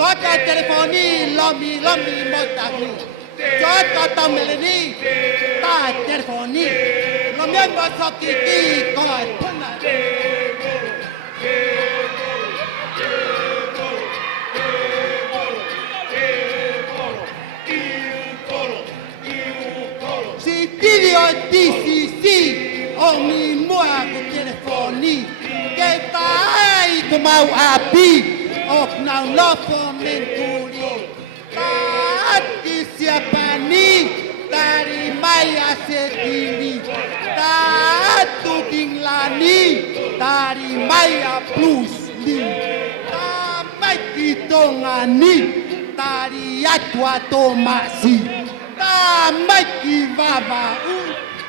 Toca telefoni, lomi motani. Toca tamelini, ta telefoni. Lomi motaki ko tuna. Si Dio dici ogni mua con telefoni che fai come api. Of now love for menturi Tati siapani Dari maya setiri Tatu dinglani Dari maya plus li Tamai kitongani Dari atua tomasi Tamai ki VAVA'U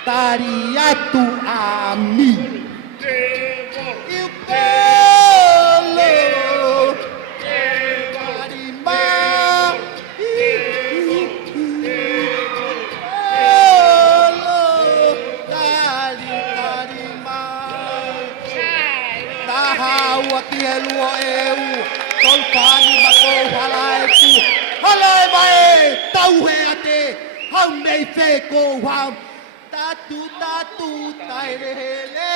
Dari atu ami Il colo Luo EU, tolfani mako halaiku, halai vai tau he ate, hau nei fe ko wam, tatu tai rele.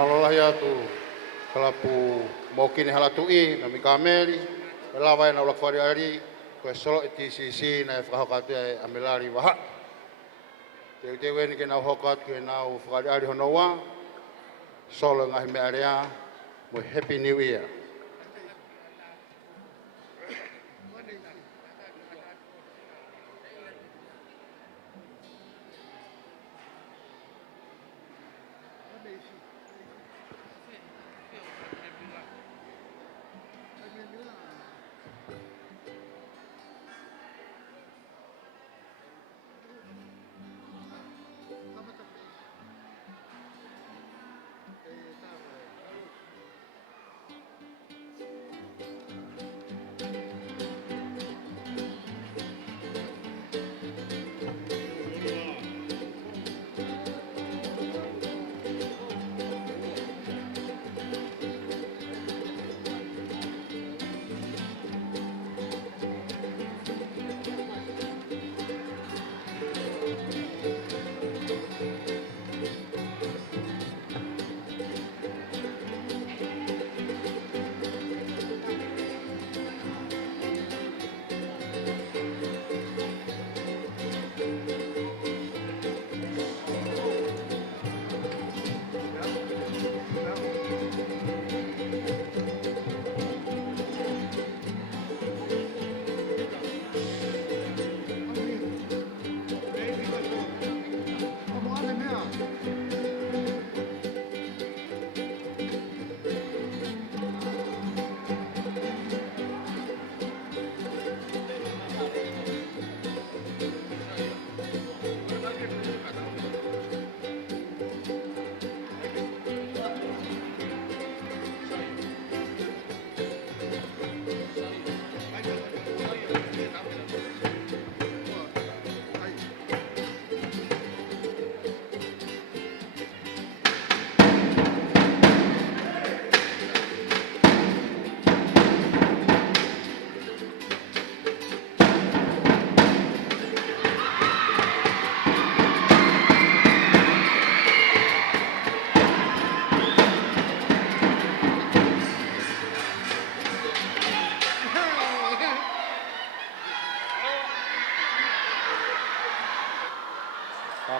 Malolahi atu kalapu mokini halatui na mikameli lawa na ulakwari ari ko solo TCC na whakahokatu e amelari waha. Te weni ke na hokatu ke na whakari ari honoa solo ngahi me area mo Happy New Year.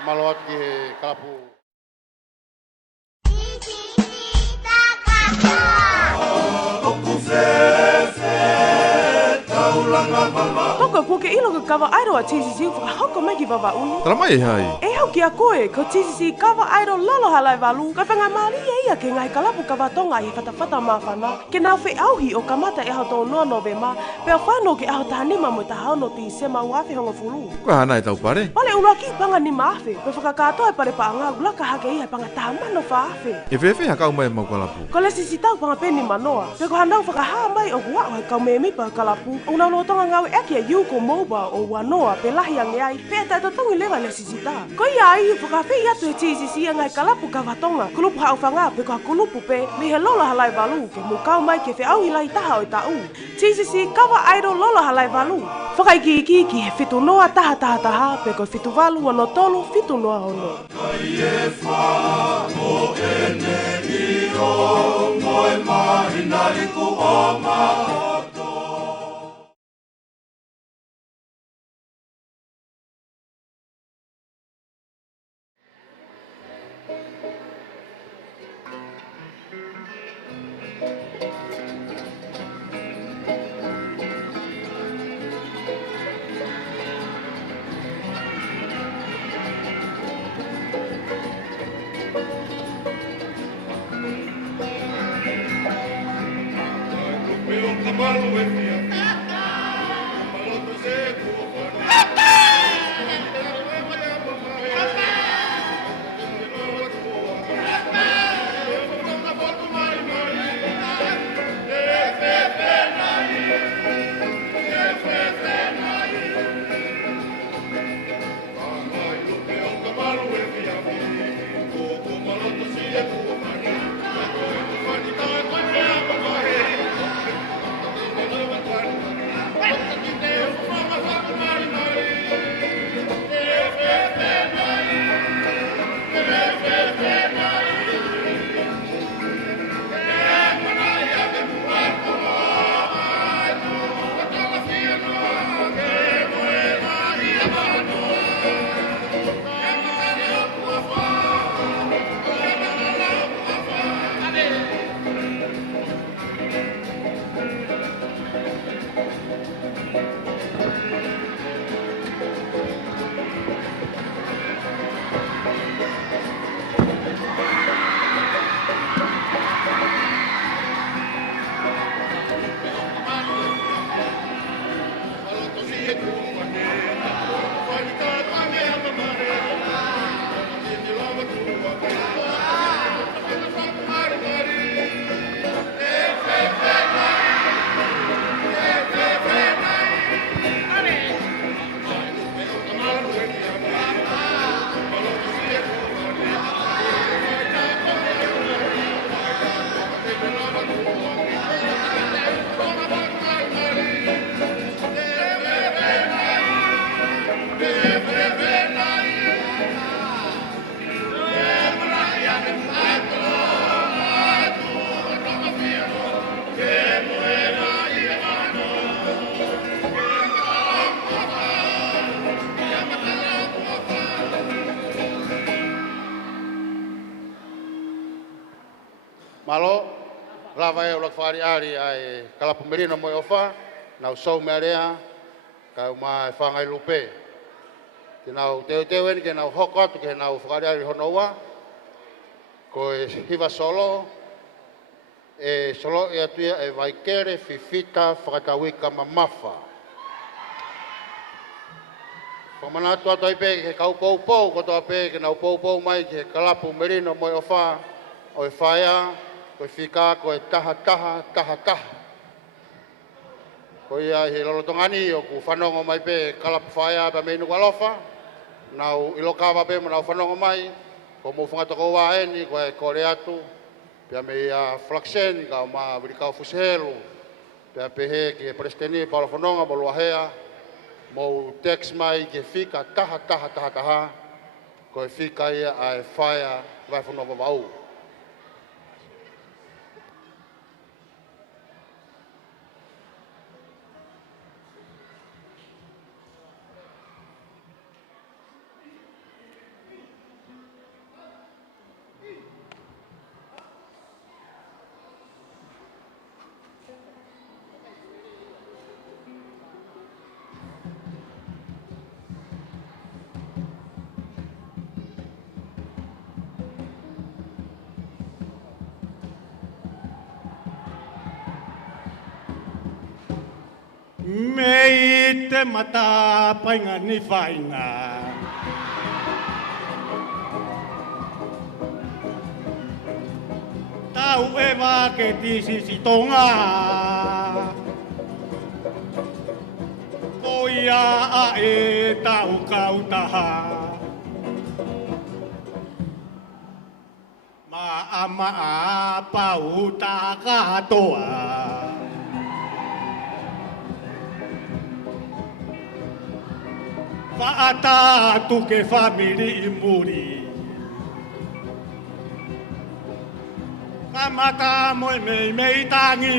Malawat ki kalapu. Toka ko ke ilo ka Kava Airo a TCC whakahoko mai ki VAVA'U. Taramai hai. E hau ki a koe, ko TCC Kava Airo lolo halai walu, ka whenga maari e ia ke ngai kalapu ka watonga i whatawhata mawhana, ke nau whi auhi o kamata e hau tō noa novema, pea whanau ke aho tahanima mo ta hauno ti sema uawhi hongo fulu. Ko hana e tau pare. Pale uraki panga ni maafe, pe whakakatoa e pare pa anga ulaka hake ia panga tahamano whaafe. E whewhi hakau mai mau kalapu. Ko le sisi tau panga peni manoa, pe ko hanau whakahaa mai o kuao he kau me mipa kalapu, o nau lotonga ngawe eki a yuko moba o wanoa pe lahi ange ai, pe ta totongi lewa le sisi ta. Ko ia ai whakawhi atu e TCC ngai kalapu ka watonga, kulupu hau whanga pe ko kulupu pe, me he lola halai walu, ke mukau mai ke whi au hilai taha o tau. TCC Kava Airo lola halai walu. Whakaiki iki ki he whitu noa taha taha taha, pe ko whitu walu ono tolu whitu noa ono. Kai e wha o ene i o moe mahina i ku o mahoto. ari ai kalapu merino mo ofa na usau mearea ka uma whangai lupe. Ke nau teo eni ke nau hoko atu ke nau whakareari honoua. Ko e hiva solo, e solo e atuia e vaikere fifita whakatawika mamafa. Whamanatu atu ai pe ke kau pou ko toa pe ke nau pou mai ke kalapu merino mo ofa o e whaia, ko e whika, ko e taha. Ko ia he lolotongani o ku whanongo mai pe kalapu whaia pa meinu walofa, nau ilo Kava pe mo nau whanongo mai, ko mo whangatoko wā eni, ko e kore atu, pia me ia flaksen, ka o maa wirikau fusehelu, pia pe he ki e presteni pa lo whanonga mo luahea, mo text mai ki e whika taha, ko e whika ia a e whaia vai whanonga VAVA'U. Me te mata painga ni whainga. Tau e wā ke tisi si tonga. Ko ia a e tau kautaha. Ma ama a pau ta katoa. Whaata tu ke whamiri I muri. Ka mata moe mei tangi.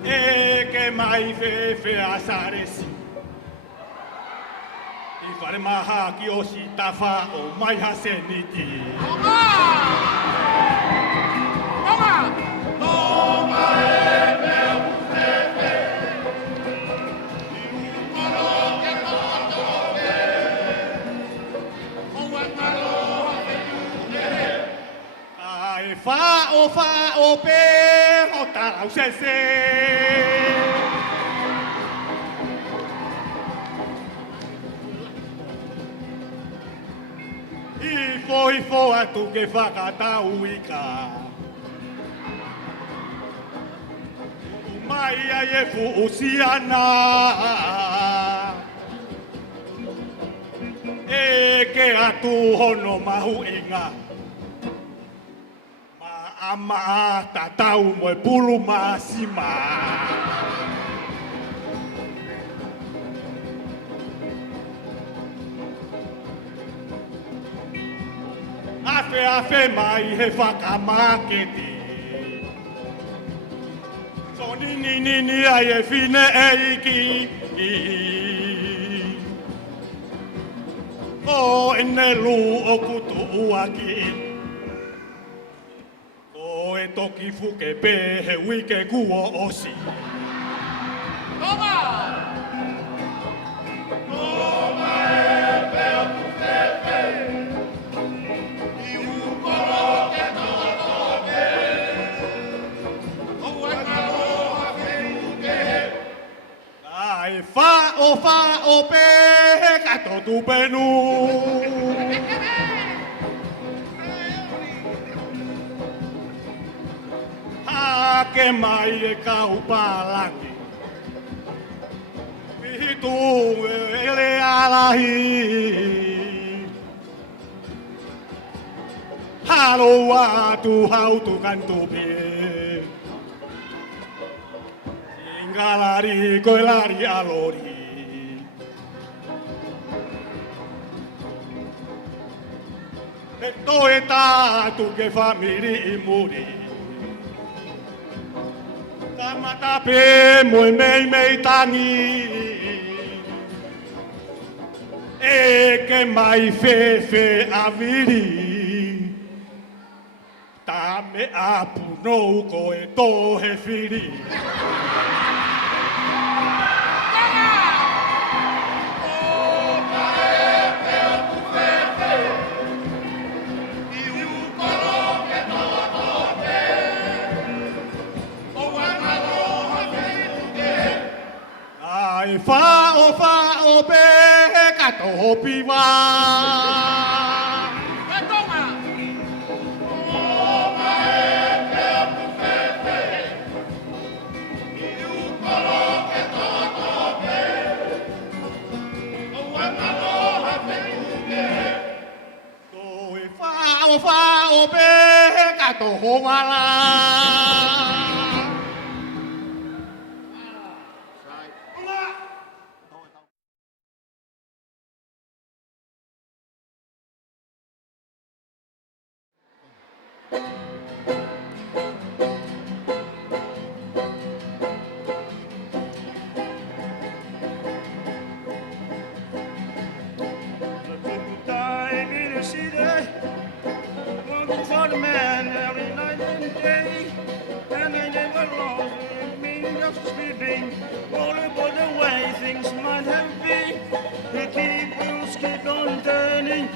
E ke mai fe asaresi. I whare maha ki o si tawha o mai haseniti. Toma e mea musefe. Fa o pe o ta o se I fo atu ke whakata uika mai ai e fu usiana e ke atu hono mahu inga ama tatau mo e pulu masima. Afe mai he whakamaketi. So ni ai e fine e iki. O ene lu o kutu uaki. E toki fuke pe he wike kuo osi. Toma! Toma e peo kutepe. I ukolo ke toke. O wakaloha fenuke. Ai fa o pe kato tu penu. Ke mai e kau palaki Pihitu ele alahi Halo atu hautu kantupi Ingalari koe lari alori E toe tatu ke whamiri I muri Mata pe moe mei tangi E ke mai fe aviri Ta me apu no ko e to he whiri. Ai fa o pe ka to piwa. Fa o pe ka to ho mala. For the man every night and day, and I never lost the meaning of sleeping, all about the way things might have been. The wheels keep on turning,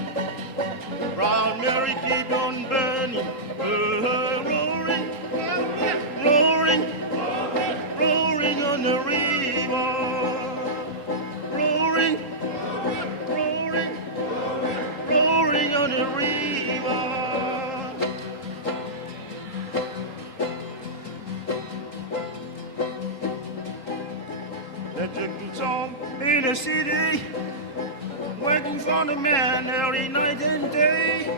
Brown Mary keep on burning, roaring, roaring, roaring on the river, roaring, roaring, roaring on the river. In the city, working for the man every night and day,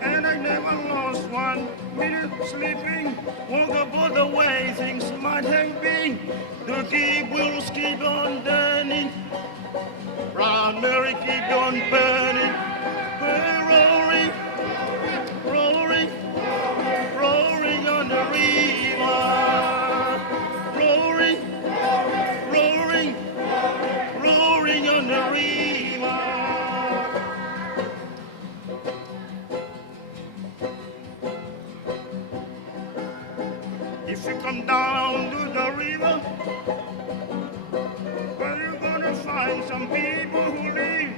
and I never lost 1 minute sleeping. Walk about the way things might have been. The wheels keep on turning, Brown Mary keep on burning, roaring, roaring, roaring on the river, roaring, roaring, roaring on the river. If you come down to the river, well, you're gonna find some people who live.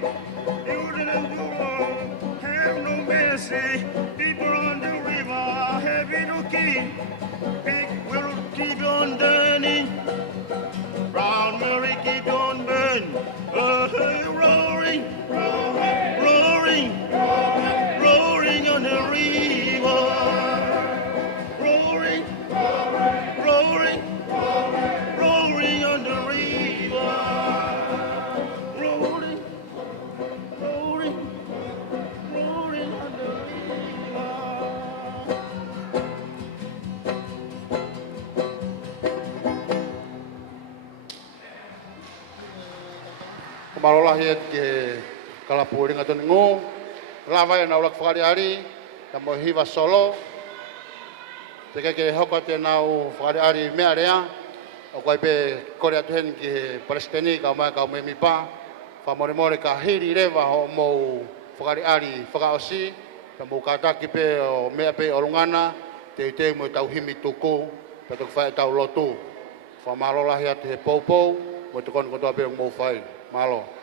You didn't do all, have no mercy. People on the river are heavy to keep. Big will keep on turning, Brown Mary keep on burning, roaring, roaring, roaring on the river, roaring, roaring, roaring on the river, roaring, roaring, roaring on the river. Malolah hiat ke kalapu ringa toni ngo lava na ulak fari ari tamo hiva solo teke ke hoko te nau fari ari me area o kai pe korea ten ke palestini ka mai ka me mi pa fa more more ka hiri reva ho mo fari ari faka osi tamo kata ki pe o me pe olungana te mo tau himi tuku pe to fa tau lotu fa malolah hiat he popo mo to kon ko to pe mo fai malo